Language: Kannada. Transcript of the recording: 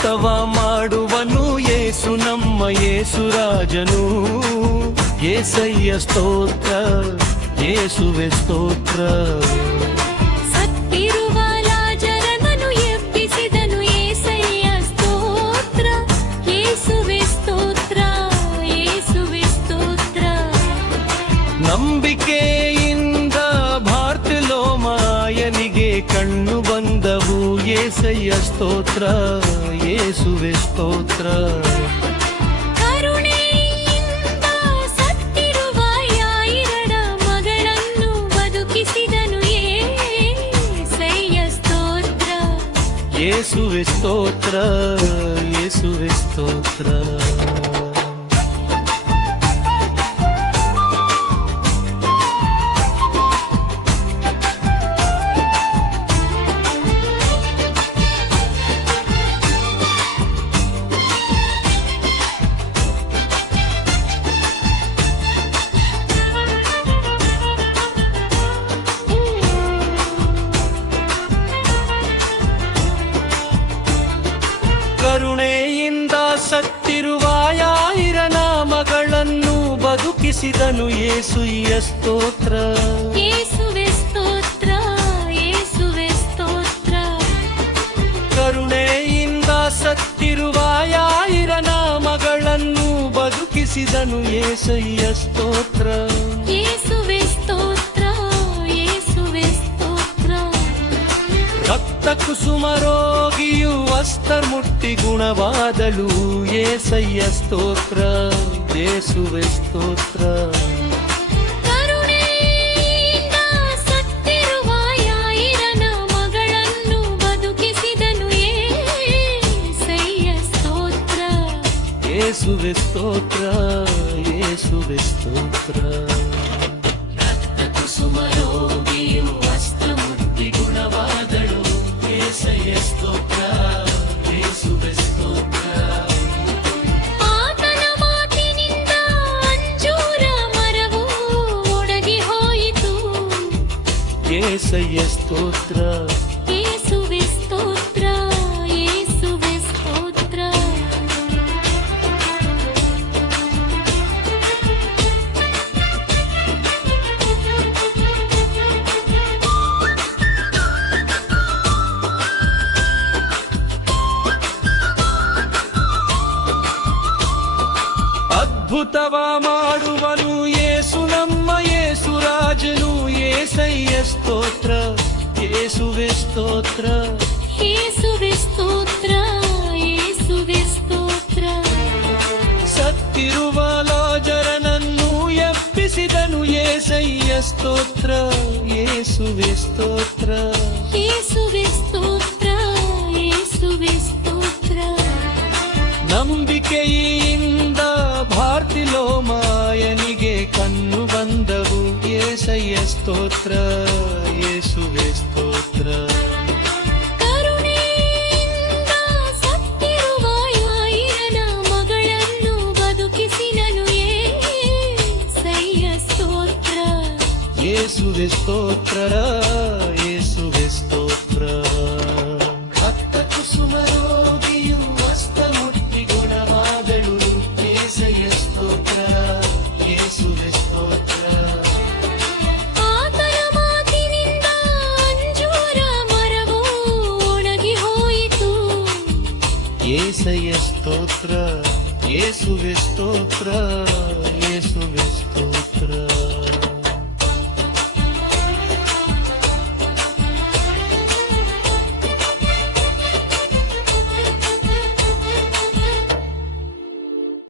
ಅದ್ಭುತವ ಮಾಡುವನು ಯೇಸು ನಮ್ಮ ಯೇಸು ರಾಜನು. ಯೇಸಯ್ಯ ಸ್ತೋತ್ರ, ಯೇಸುವೆ ಸ್ತೋತ್ರ. ಸತ್ತಿರುವ ಲಾಜರನನ್ನು ಎಬ್ಬಿಸಿದನು ಯೇಸಯ್ಯ ಸ್ತೋತ್ರ, ಯೇಸುವೆ ಸ್ತೋತ್ರ, ಯೇಸುವೆ ಸ್ತೋತ್ರ. ನಂಬಿಕೆಯಿಂದ ಬಾರ್ತಲೋಮಾಯನಿಗೆ ಕಣ್ಣು ಬಂದವು ಯೇಸಯ್ಯ ಸ್ತೋತ್ರ, ಯೇಸುವೆ ಸ್ತೋತ್ರ. ಕರುಣೆಯಿಂದ ಸತ್ತಿರುವ ಯಾಯಿರನ ಮಗಳನ್ನು ಬದುಕಿಸಿದನು ಯೇಸಯ್ಯ ಸ್ತೋತ್ರ, ಯೇಸುವೆ ಸ್ತೋತ್ರ, ಯೇಸುವೆ ಸ್ತೋತ್ರ. ಕರುಣೆಯಿಂದ ಸತ್ತಿರುವ ಯಾಯಿರನ ಮಗಳನ್ನು ಬದುಕಿಸಿದನು ಯೇಸುಯ್ಯ ಸ್ತೋತ್ರ, ಯೇಸುವೆ ಸ್ತೋತ್ರ, ಯೇಸುವೆ ಸ್ತೋತ್ರ. ಕರುಣೆಯಿಂದ ಸತ್ತಿರುವ ಯಾಯಿರನ ಮಗಳನ್ನು ಬದುಕಿಸಿದನು ಯೇಸಯ್ಯ ಸ್ತೋತ್ರ, ಯೇಸುವೆ ಸ್ತೋತ್ರ, ಯೇಸುವೆ ಸ್ತೋತ್ರ. ರಕ್ತ ಕುಸುಮ ರೋಗಿಯು ವಸ್ತ್ರ ಮುಟ್ಟಿ ಗುಣವಾದಳು ಯೇಸಯ್ಯ ಸ್ತೋತ್ರ, ಯೇಸುವೆ ಸ್ತೋತ್ರ. ಕರುಣೆಯಿಂದ ಸತ್ತಿರುವ ಯಾಯಿರನ ಮಗಳನ್ನು ಬದುಕಿಸಿದನು ಯೇಸಯ್ಯ ಸ್ತೋತ್ರ, ಯೇಸುವೆ ಸ್ತೋತ್ರ, ಯೇಸುವೆ ಸ್ತೋತ್ರ. ರಕ್ತ ಕುಸುಮ ರೋಗಿಯು ವಸ್ತ್ರ ಮುಟ್ಟಿ ಗುಣವಾದಳು ಯೇಸಯ್ಯ ಸ್ತೋತ್ರ, ಯೇಸುವೆ ಸ್ತೋತ್ರ. ಆತನ ಮಾತಿನಿಂದ ಅಂಜೂರ ಮರವು ಒಣಗಿ ಹೋಯಿತು ಯೇಸಯ್ಯ ಸ್ತೋತ್ರ, ಯೇಸುವೆ ಸ್ತೋತ್ರ, ಯೇಸುವೆ ಸ್ತೋತ್ರ. ಅದ್ಭುತವ ಮಾಡುವನು ಯೇಸು ನಮ್ಮ ಯೇಸು ರಾಜನು. ಯೇಸಯ್ಯ ಸ್ತೋತ್ರ, ಯೇಸುವೆ ಸ್ತೋತ್ರ. ಯೇಸುವೆ ಸ್ತೋತ್ರ, ಯೇಸುವೆ ಸ್ತೋತ್ರ. ಸತ್ತಿರುವ ಲಾಜರನನ್ನು ಎಬ್ಬಿಸಿದನು ಯೇಸಯ್ಯ ಸ್ತೋತ್ರ, ಯೇಸುವೆ ಸ್ತೋತ್ರ. ಯೇಸುವೆ ಸ್ತೋತ್ರ, ಯೇಸುವೆ ಸ್ತೋತ್ರ. ನಂಬಿಕೆಯಿಂದ ಬಾರ್ತಲೋಮಾಯನಿಗೆ ಕಣ್ಣು ಬಂದವು ಯೇಸಯ್ಯ ಸ್ತೋತ್ರ, ಯೇಸುವೆ ಸ್ತೋತ್ರ. ಕರುಣೆಯಿಂದ ಸತ್ತಿರುವ ಯಾಯಿರನ ಮಗಳನ್ನು ಬದುಕಿಸಿದನು ಯೇಸಯ್ಯ ಸ್ತೋತ್ರ, ಯೇಸುವೆ ಸ್ತೋತ್ರ, ಯೇಸುವೆ ಸ್ತೋತ್ರ. ರಕ್ತ ಕುಸುಮ ರೋಗಿಯು ವಸ್ತ್ರ ಮುಟ್ಟಿ ಗುಣವಾದಳು ಯೇಸಯ್ಯ ಸ್ತೋತ್ರ, ಯೇಸುವೆ ಸ್ತೋತ್ರ. ಆತನ ಮಾತಿನಿಂದ ಅಂಜೂರ ಮರವು ಒಣಗಿ ಹೋಯಿತು ಯೇಸಯ್ಯ ಸ್ತೋತ್ರ, ಯೇಸುವೆ ಸ್ತೋತ್ರ, ಯೇಸುವೆ ಸ್ತೋತ್ರ.